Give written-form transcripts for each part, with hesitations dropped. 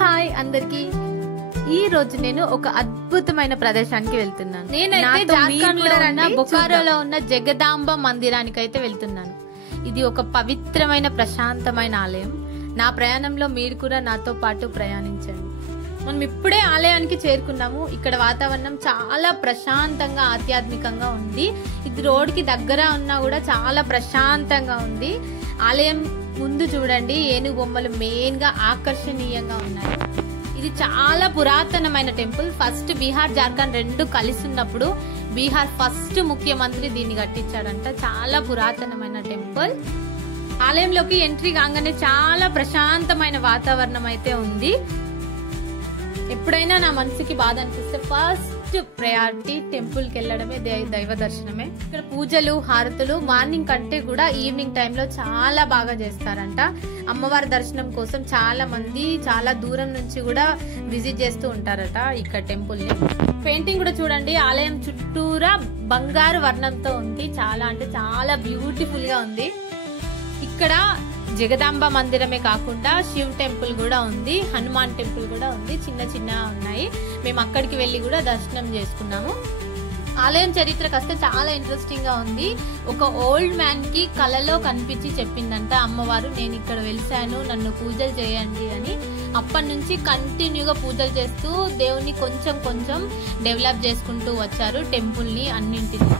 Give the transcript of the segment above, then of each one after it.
Hi అందరికి ఈ రోజు నేను ఒక అద్భుతమైన ప్రదేశానికి వెళ్తున్నాను. నేనైతే జార్ఖండ్ లో ఉన్న బొకారోలో ఉన్న జగదాంబ మందిరానికి అయితే వెళ్తున్నాను. ఇది ఒక పవిత్రమైన ప్రశాంతమైన ఆలయం. నా ప్రయాణంలో మీరు కూడా నాతో పాటు ప్రయాణించండి. మనం ఇప్పుడే ఆలయానికి చేరుకున్నాము. ఇక్కడ వాతావరణం చాలా ప్రశాంతంగా ఆధ్యాత్మికంగా ఉంది. ఇది రోడ్డుకి దగ్గర ఉన్నా కూడా చాలా ప్రశాంతంగా ఉంది. ఆలయం ముందు చూడండి, ఏనుగు బొమ్మలు మెయిన్ గా ఆకర్షణీయంగా ఉన్నాయి. ఇది చాలా పురాతనమైన టెంపుల్. ఫస్ట్ బీహార్ జార్ఖండ్ రెండు కలిసి ఉన్నప్పుడు బీహార్ ఫస్ట్ ముఖ్యమంత్రి దీన్ని కట్టించాడంట. చాలా పురాతనమైన టెంపుల్. ఆలయంలోకి ఎంట్రీ కాగానే చాలా ప్రశాంతమైన వాతావరణం అయితే ఉంది. ఎప్పుడైనా నా మనసుకి బాధ అనిపిస్తే ఫస్ట్ ప్రయారిటీ టెంపుల్ కి వెళ్ళడమే, దైవ దర్శనమే. ఇక్కడ పూజలు హారతులు మార్నింగ్ కంటే కూడా ఈవినింగ్ టైంలో చాలా బాగా చేస్తారంట. అమ్మవారి దర్శనం కోసం చాలా మంది చాలా దూరం నుంచి కూడా విజిట్ చేస్తూ ఉంటారట ఇక్కడ టెంపుల్ ని. పెయింటింగ్ కూడా చూడండి, ఆలయం చుట్టూరా బంగారు వర్ణంతో ఉంది. చాలా అంటే చాలా బ్యూటిఫుల్ గా ఉంది. ఇక్కడ జగదాంబ మందిరమే కాకుండా శివ్ టెంపుల్ కూడా ఉంది, హనుమాన్ టెంపుల్ కూడా ఉంది. చిన్న చిన్న ఉన్నాయి. మేము అక్కడికి వెళ్ళి కూడా దర్శనం చేసుకున్నాము. ఆలయం చరిత్రకు వస్తే చాలా ఇంట్రెస్టింగ్ గా ఉంది. ఒక ఓల్డ్ మ్యాన్ కి కలలో కనిపించి చెప్పిందంట అమ్మవారు, నేను ఇక్కడ వెలిసాను, నన్ను పూజలు చేయండి అని. అప్పటి నుంచి కంటిన్యూగా పూజలు చేస్తూ దేవుని కొంచెం కొంచెం డెవలప్ చేసుకుంటూ వచ్చారు టెంపుల్ ని అన్నింటినీ.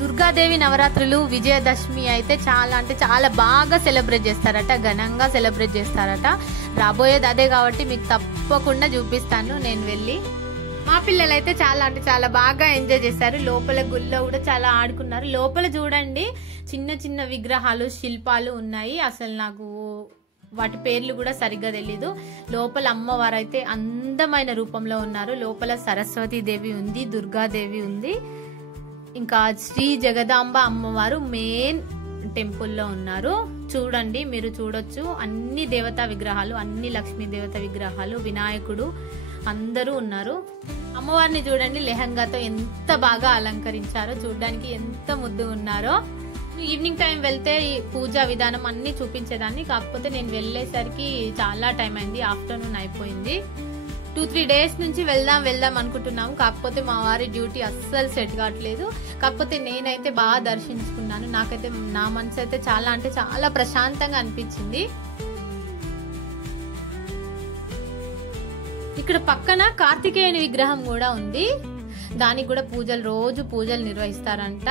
దుర్గాదేవి నవరాత్రులు, విజయదశమి అయితే చాలా అంటే చాలా బాగా సెలబ్రేట్ చేస్తారట, ఘనంగా సెలబ్రేట్ చేస్తారట. రాబోయేది అదే కాబట్టి మీకు తప్పకుండా చూపిస్తాను నేను వెళ్ళి. మా పిల్లలు అయితే చాలా అంటే చాలా బాగా ఎంజాయ్ చేశారు. లోపల గుళ్ళో కూడా చాలా ఆడుకున్నారు. లోపల చూడండి, చిన్న చిన్న విగ్రహాలు, శిల్పాలు ఉన్నాయి. అసలు నాకు వాటి పేర్లు కూడా సరిగ్గా తెలీదు. లోపల అమ్మవారు అయితే అందమైన రూపంలో ఉన్నారు. లోపల సరస్వతి దేవి ఉంది, దుర్గాదేవి ఉంది, ఇంకా శ్రీ జగదాంబ అమ్మవారు మెయిన్ టెంపుల్లో ఉన్నారు. చూడండి, మీరు చూడొచ్చు అన్ని దేవతా విగ్రహాలు, అన్ని లక్ష్మీ దేవత విగ్రహాలు, వినాయకుడు అందరూ ఉన్నారు. అమ్మవారిని చూడండి, లెహంగాతో ఎంత బాగా అలంకరించారో, చూడడానికి ఎంత ముద్దు ఉన్నారో. ఈవినింగ్ టైం వెళ్తే ఈ పూజా విధానం అన్ని చూపించేదాన్ని, కాకపోతే నేను వెళ్ళేసరికి చాలా టైం అయింది, ఆఫ్టర్నూన్ అయిపోయింది. 2-3 డేస్ నుంచి వెళ్దాం అనుకుంటున్నాము. కాకపోతే మా వారి డ్యూటీ అస్సలు సెట్ కావట్లేదు. కాకపోతే నేనైతే బాగా దర్శించుకున్నాను. నాకైతే నా మనసు అయితే చాలా అంటే చాలా ప్రశాంతంగా అనిపించింది. ఇక్కడ పక్కన కార్తికేయుని విగ్రహం కూడా ఉంది. దానికి కూడా రోజు పూజలు నిర్వహిస్తారంట.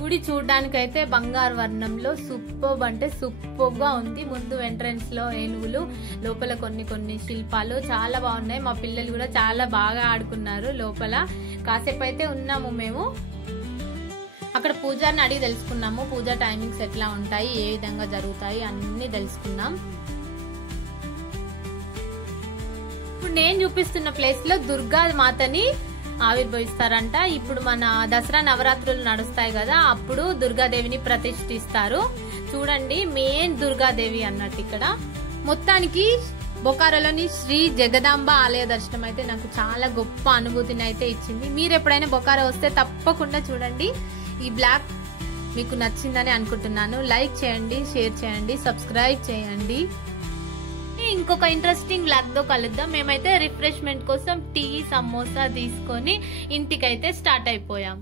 గుడి చూడడానికైతే బంగారు వర్ణంలో సూపర్బ్ అంటే సూపర్బ్ గా ఉంది. ముందు ఎంట్రన్స్ లో ఏనుగులు, లోపల కొన్ని శిల్పాలు చాలా బాగున్నాయి. మా పిల్లలు కూడా చాలా బాగా ఆడుకున్నారు. లోపల కాసేపు అయితే ఉన్నాము మేము. అక్కడ పూజారిని అడిగి తెలుసుకున్నాము, పూజా టైమింగ్స్ ఎట్లా ఉంటాయి, ఏ విధంగా జరుగుతాయి అన్ని తెలుసుకున్నాం. ఇప్పుడు నేను చూపిస్తున్న ప్లేస్ లో దుర్గా మాతని ఆవిర్భవిస్తారంట. ఇప్పుడు మన దసరా నవరాత్రులు నడుస్తాయి కదా, అప్పుడు దుర్గాదేవిని ప్రతిష్ఠిస్తారు. చూడండి, మెయిన్ దుర్గాదేవి అన్నట్టు ఇక్కడ. మొత్తానికి బొకారోలోని శ్రీ జగదాంబ ఆలయ దర్శనం అయితే నాకు చాలా గొప్ప అనుభూతిని అయితే ఇచ్చింది. మీరు ఎప్పుడైనా బొకారో వస్తే తప్పకుండా చూడండి. ఈ బ్లాగ్ మీకు నచ్చిందని అనుకుంటున్నాను. లైక్ చేయండి, షేర్ చేయండి, సబ్స్క్రైబ్ చేయండి. ఇంకొక ఇంట్రెస్టింగ్ బ్లాగ్ తో కలుద్దాం. మేమైతే రిఫ్రెష్మెంట్ కోసం టీ, సమోసా తీసుకొని ఇంటికైతే స్టార్ట్ అయిపోయాం.